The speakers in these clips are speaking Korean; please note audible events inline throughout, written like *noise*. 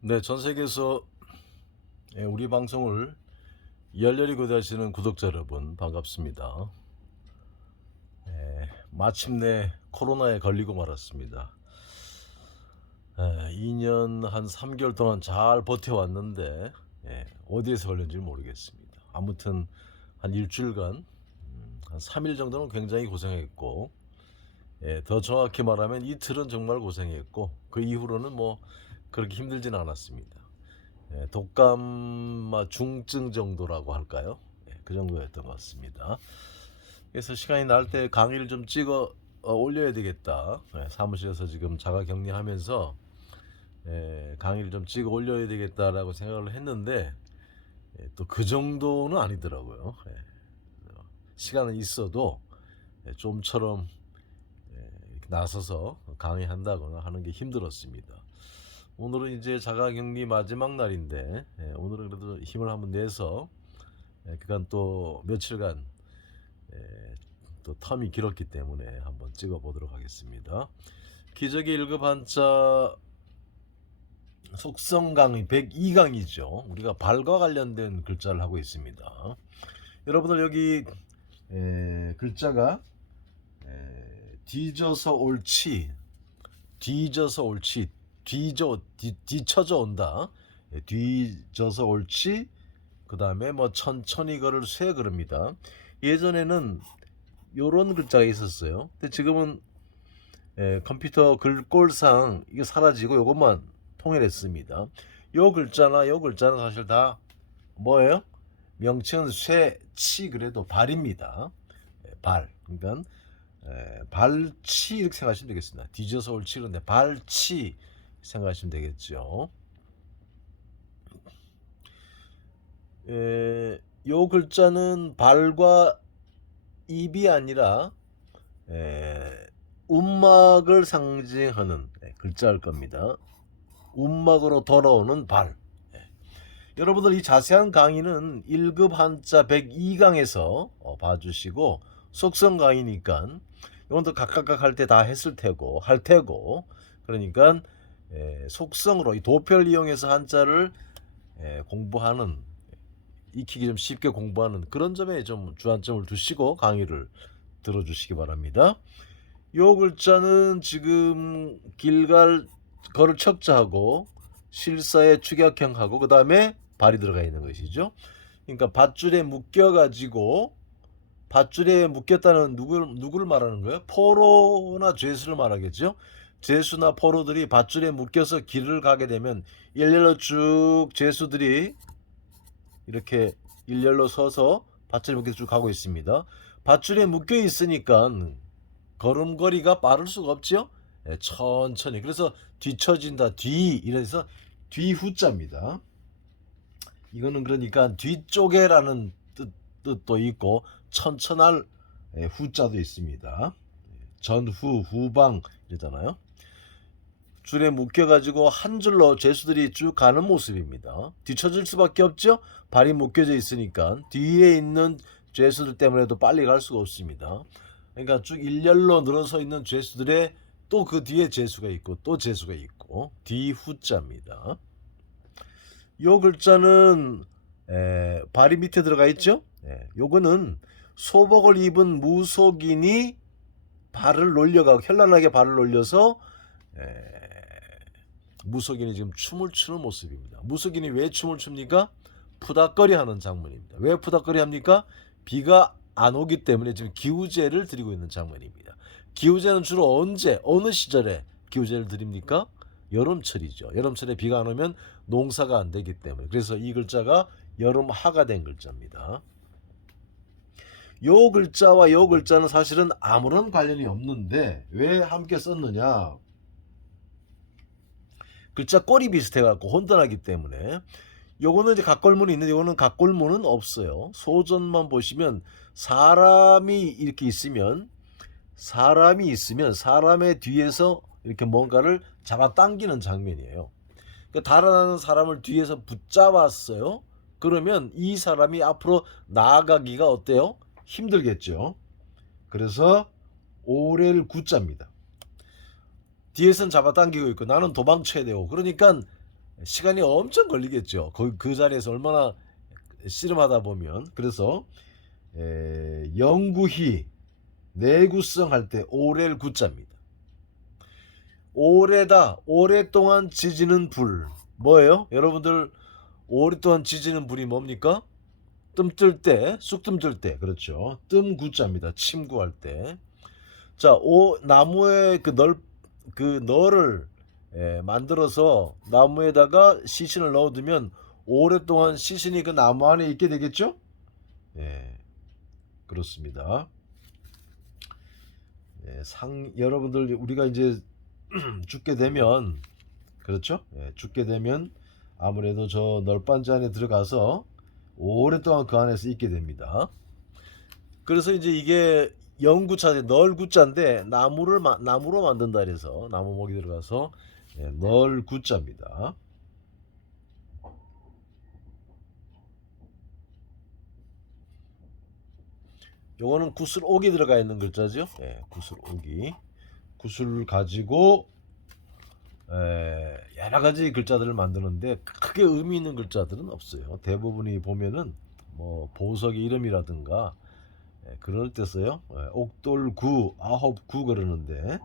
네, 전 세계에서 예, 우리 방송을 열렬히 고대하시는 구독자 여러분 반갑습니다. 예, 마침내 코로나에 걸리고 말았습니다. 예, 2년 한 3개월 동안 잘 버텨왔는데 예, 어디에서 걸렸는지 모르겠습니다. 아무튼 한 일주일간 음, 한 3일 정도는 굉장히 고생했고 예, 더 정확히 말하면 이틀은 정말 고생했고 그 이후로는 뭐 그렇게 힘들진 않았습니다. 예, 독감 아, 중증 정도라고 할까요? 예, 그 정도였던 것 같습니다. 그래서 시간이 날 때 강의를 좀 찍어 어, 올려야 되겠다. 예, 사무실에서 지금 자가 격리하면서 예, 강의를 좀 찍어 올려야 되겠다라고 생각을 했는데 예, 또그 정도는 아니더라고요. 예, 시간은 있어도 예, 좀처럼 예, 나서서 강의한다거나 하는 게 힘들었습니다. 오늘은 이제 자가격리 마지막 날인데 예, 오늘은 그래도 힘을 한번 내서 예, 그간 또 며칠간 예, 또 텀이 길었기 때문에 한번 찍어 보도록 하겠습니다. 기적의 1급 한자 속성 강의 102강이죠. 우리가 발과 관련된 글자를 하고 있습니다. 여러분들 여기 에, 글자가 에, 뒤져서 옳지 뒤져서 옳지 뒤져 뒤, 뒤쳐져 온다. 예, 뒤져서 옳지. 그 다음에 뭐 천천히 걸을 쇠 그럽니다. 예전에는 요런 글자가 있었어요. 근데 지금은 예, 컴퓨터 글꼴상 이게 사라지고 요것만 통일했습니다. 요 글자나 요 글자는 사실 다 뭐예요? 명칭은 쇠, 치 그래도 발입니다. 예, 발. 그러니까 에, 발치 이렇게 생각하시면 되겠습니다. 뒤져서 옳지 그런데 발치 생각하시면 되겠죠. 에, 요 글자는 발과 입이 아니라 에, 움막을 상징하는 예, 글자일 겁니다. 움막으로 돌아오는 발. 예. 여러분들 이 자세한 강의는 1급 한자 102강에서 어, 봐주시고 속성 강의니까 이것도 각각각 할 때 다 했을 테고 할 테고 그러니까 에, 속성으로 이 도표를 이용해서 한자를 에, 공부하는 익히기 좀 쉽게 공부하는 그런 점에 좀 주안점을 두시고 강의를 들어주시기 바랍니다. 요 글자는 지금 길갈 걸을 척자하고 실사의 축약형하고 그 다음에 발이 들어가 있는 것이죠. 그러니까 밧줄에 묶여 가지고 밧줄에 묶였다는 누구를 누구를 말하는 거예요? 포로나 죄수를 말하겠죠. 죄수나 포로들이 밧줄에 묶여서 길을 가게 되면 일렬로 쭉 죄수들이 이렇게 일렬로 서서 밧줄에 묶여 쭉 가고 있습니다. 밧줄에 묶여 있으니까 걸음걸이가 빠를 수가 없죠. 예, 천천히. 그래서 뒤처진다. 뒤 이래서 뒤후자입니다. 이거는 그러니까 뒤쪽에라는 뜻, 뜻도 있고 천천할 예, 후자도 있습니다. 전후, 후방 이러잖아요. 줄에 묶여가지고 한 줄로 죄수들이 쭉 가는 모습입니다. 뒤처질 수밖에 없죠. 발이 묶여져 있으니까 뒤에 있는 죄수들 때문에도 빨리 갈 수가 없습니다. 그러니까 쭉 일렬로 늘어서 있는 죄수들의 또 그 뒤에 죄수가 있고 또 죄수가 있고 뒤후자입니다. 요 글자는 에, 발이 밑에 들어가 있죠. 예, 요거는 소복을 입은 무속인이 발을 놀려가 고 현란하게 발을 놀려서 에, 무속인이 지금 춤을 추는 모습입니다. 무속인이 왜 춤을 춥니까? 푸닥거리 하는 장면입니다. 왜 푸닥거리 합니까? 비가 안 오기 때문에 지금 기우제를 드리고 있는 장면입니다. 기우제는 주로 언제 어느 시절에 기우제를 드립니까? 여름철이죠. 여름철에 비가 안 오면 농사가 안 되기 때문에 그래서 이 글자가 여름하가 된 글자입니다. 요 글자와 요 글자는 사실은 아무런 관련이 없는데 왜 함께 썼느냐? 글자 꼴이 비슷해 갖고 혼돈하기 때문에 요거는 이제 각골문이 있는데 요거는 각골문은 없어요. 소전만 보시면 사람이 이렇게 있으면 사람이 있으면 사람의 뒤에서 이렇게 뭔가를 잡아당기는 장면이에요. 그러니까 달아나는 사람을 뒤에서 붙잡았어요. 그러면 이 사람이 앞으로 나아가기가 어때요? 힘들겠죠. 그래서 오래를 굳잡니다. 뒤에서는 잡아당기고 있고 나는 도망쳐야 되고 그러니까 시간이 엄청 걸리겠죠. 그, 그 자리에서 얼마나 씨름하다 보면 그래서 에, 영구히 내구성 할 때 오렐 구자입니다. 오래다 오랫동안 지지는 불 뭐예요? 여러분들 오랫동안 지지는 불이 뭡니까? 뜸뜰 때, 쑥뜸뜰 때, 그렇죠. 뜸 구자입니다. 침구할 때. 자, 오 나무에 그널 그 널을 예, 만들어서 나무에다가 시신을 넣어두면 오랫동안 시신이 그 나무 안에 있게 되겠죠? 예, 그렇습니다. 예, 상 여러분들 우리가 이제 *clears throat* 죽게 되면 그렇죠? 예, 죽게 되면 아무래도 저 널빤지 안에 들어가서 오랫동안 그 안에서 있게 됩니다. 그래서 이제 이게 영구차 널구자인데 나무를 마- 나무로 만든다 그래서 나무 목이 들어가서 예, 널구자입니다. 요거는 구슬 옥이 들어가 있는 글자죠. 예, 구슬 옥이 구슬을 가지고 에, 여러 가지 글자들을 만드는데 크게 의미 있는 글자들은 없어요. 대부분이 보면은 뭐 보석의 이름이라든가 예, 그럴 때 써요. 예, 옥돌구, 아홉구 그러는데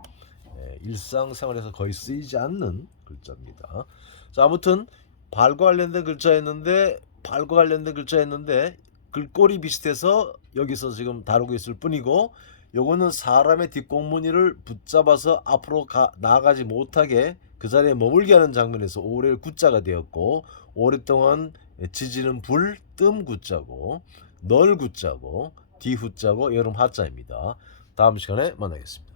예, 일상생활에서 거의 쓰이지 않는 글자입니다. 자, 아무튼 발과 관련된 글자였는데 발과 관련된 글자였는데 글꼴이 비슷해서 여기서 지금 다루고 있을 뿐이고 요거는 사람의 뒷공무니를 붙잡아서 앞으로 가, 나아가지 못하게 그 자리에 머물게 하는 장면에서 오래 구자가 되었고 오랫동안 지지는 불, 뜸 구자고 널 구자고 뒤 후자고 여름 하자입니다. 다음 시간에 만나겠습니다.